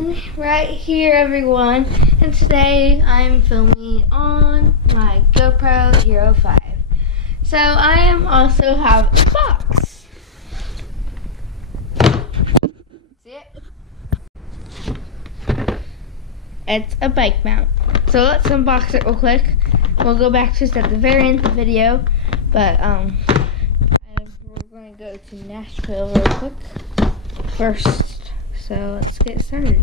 Jen right here, everyone, and today I'm filming on my GoPro Hero 5. So I also have a box. See it? It's a bike mount. So let's unbox it real quick. We'll go back to this at the very end of the video, but we're going to go to Nashville real quick first. So let's get started.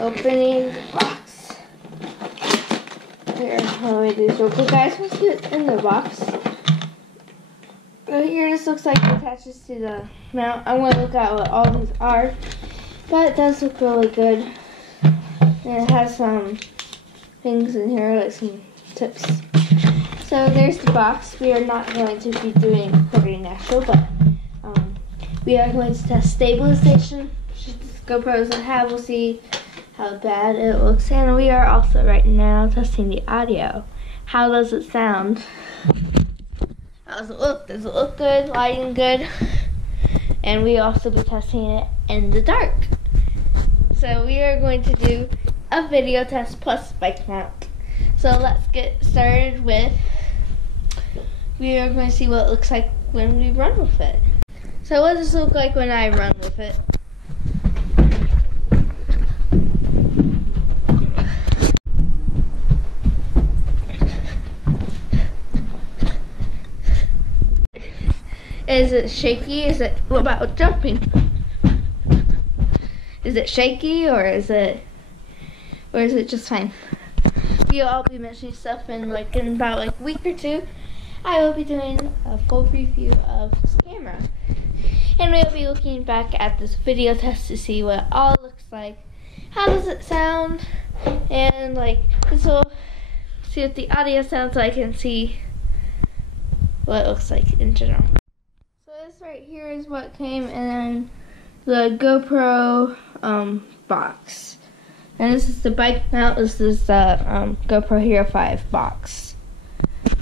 Opening the box. Here, let me do this real quick, guys. What's in the box? So here, this looks like it attaches to the mount. I'm going to look at what all these are, but it does look really good. And it has some things in here, like some tips. So there's the box. We are not going to be doing pretty natural, but we are going to test stabilization. GoPro doesn't have. We'll see how bad it looks. And we are also right now testing the audio. How does it sound? How does it look? Does it look good? Lighting good? And we also be testing it in the dark. So we are going to do a video test plus bike mount. So let's get started with, we are going to see what it looks like when we run with it. So what does this look like when I run with it? Is it shaky? What about jumping? Is it shaky or is it just fine? I'll be mentioning stuff in about a week or two. I will be doing a full review of this camera. And we'll be looking back at this video test to see what it all looks like. How does it sound? And this will see what the audio sounds like and see what it looks like in general. So this right here is what came in the GoPro box. And this is the bike mount. This is the GoPro Hero 5 box.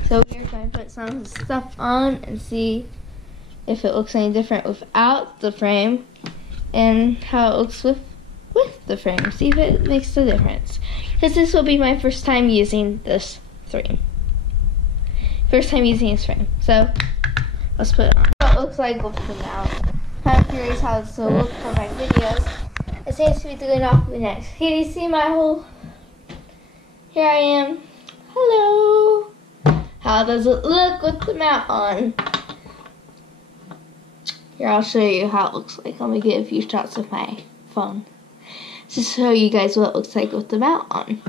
So we're going to put some stuff on and see if it looks any different without the frame and how it looks with the frame. See if it makes a difference. Because this will be my first time using this frame. First time using this frame. So let's put it on. What it looks like with the mount. Kind of curious how this will look for my videos. It seems to be doing awfully nice. Can you see my whole? Here I am. Hello. How does it look with the mount on? Here, I'll show you how it looks like. Let me get a few shots with my phone to show you guys what it looks like with the mount on.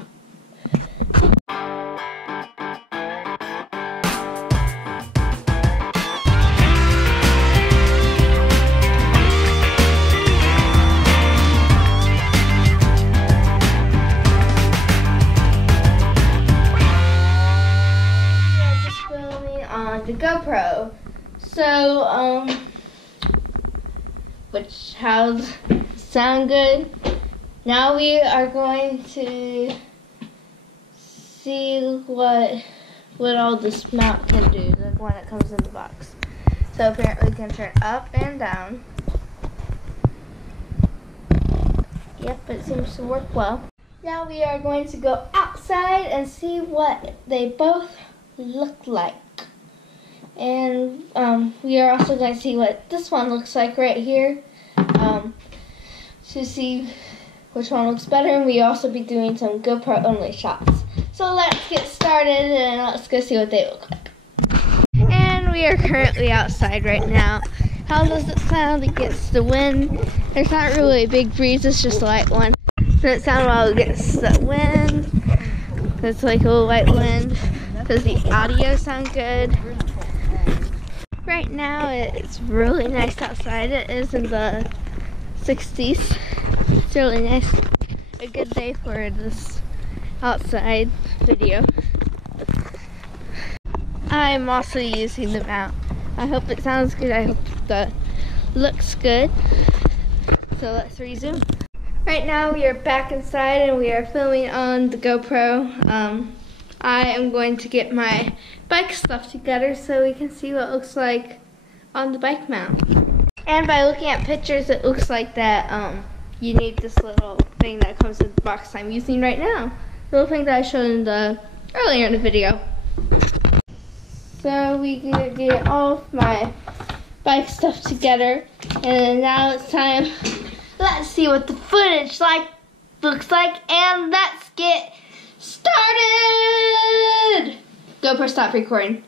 The GoPro. So, how sound good? Now we are going to see what all this mount can do, like when it comes in the box. So apparently we can turn up and down. Yep, it seems to work well. Now we are going to go outside and see what they both look like. And we are also going to see what this one looks like right here to see which one looks better. And we also be doing some GoPro only shots. So let's get started and let's go see what they look like. And we are currently outside right now. How does it sound against the wind? There's not really a big breeze, it's just a light one. Does it sound well against the wind? It's like a little light wind. Does the audio sound good? Right now it's really nice outside. It is in the 60s. It's really nice. A good day for this outside video. I'm also using the mount. I hope it sounds good. I hope that looks good. So let's resume. Right now we are back inside and we are filming on the GoPro. I am going to get my bike stuff together so we can see what it looks like on the bike mount. And by looking at pictures, it looks like that you need this little thing that comes in the box I'm using right now. The little thing that I showed in the earlier in the video. So we can get all of my bike stuff together, and then now it's time. Let's see what the footage looks like, and let's get started. GoPro, stop recording.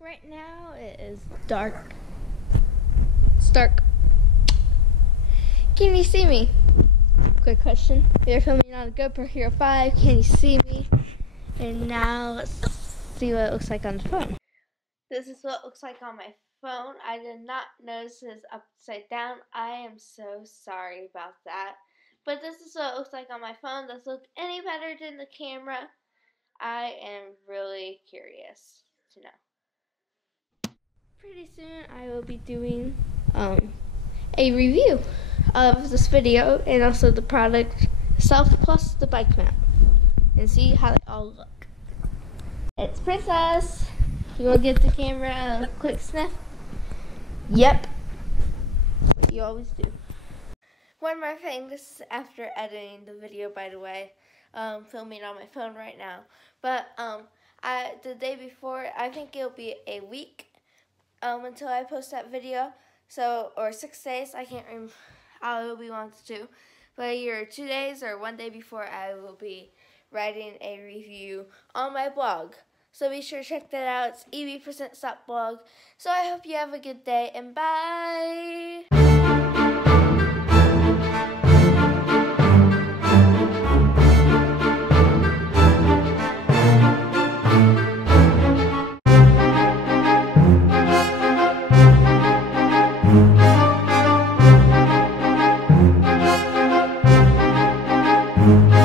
Right now it is dark. It's dark. Can you see me? Quick question. We are filming on the GoPro Hero 5. Can you see me? And now let's see what it looks like on the phone. This is what it looks like on my phone. I did not notice it's upside down. I am so sorry about that. But this is what it looks like on my phone. Does it look any better than the camera? I am really curious to know. Pretty soon I will be doing a review of this video and also the product itself plus the bike mount and see how they all look. It's Princess. You want to give the camera a quick sniff? Yep. What you always do. One more thing, this is after editing the video, by the way. Filming on my phone right now. But the day before, I think it'll be a week until I post that video, so, or 6 days, I can't remember how it will be wanted to do, but either 2 days or 1 day before I will be writing a review on my blog, so be sure to check that out. It's EV%Stop blog, so I hope you have a good day, and bye! Mm-hmm.